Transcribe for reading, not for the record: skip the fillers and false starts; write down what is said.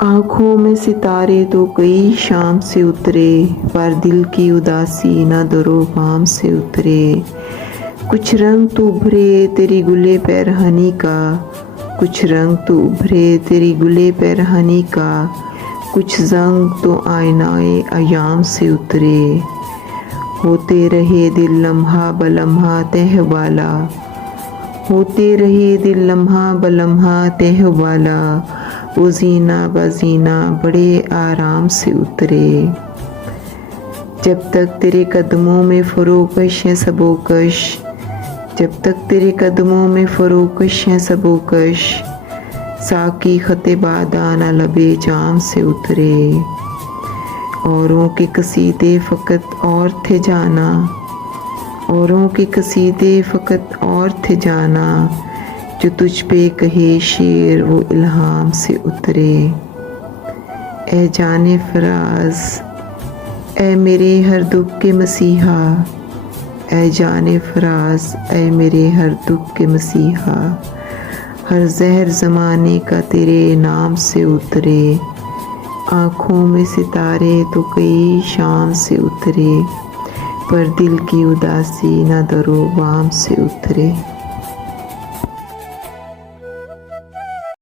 आँखों में सितारे तो कई शाम से उतरे, पर दिल की उदासी न दरो बाम से उतरे। कुछ रंग तो उभरे तेरी गुले पैरहनी का, कुछ रंग तो उभरे तेरी गुले पैरहनी का, कुछ रंग तो आईनाए अयाम से उतरे। होते रहे दिल लम्हा बलम्हा तह वाला, होते रहे दिल लम्हा बलम्हा तह वाला, वो जीना बजीना बड़े आराम से उतरे। जब तक तेरे कदमों में फरोकश है सबोकश, जब तक तेरे कदमों में फरोकश है सबोकश, साकी खते बादाना लबे जाम से उतरे। औरों के कसीदे फ़कत और थे जाना, औरों के कसीदे फ़कत और थे जाना, जो तुझ पे कहे शेर वो इल्हाम से उतरे। ए जाने फराज ए मेरे हर दुख के मसीहा, ए जाने फराज ए मेरे हर दुख के मसीहा, हर जहर ज़माने का तेरे नाम से उतरे। आँखों में सितारे तो कई शाम से उतरे, पर दिल की उदासी न दरो बाम से उतरे।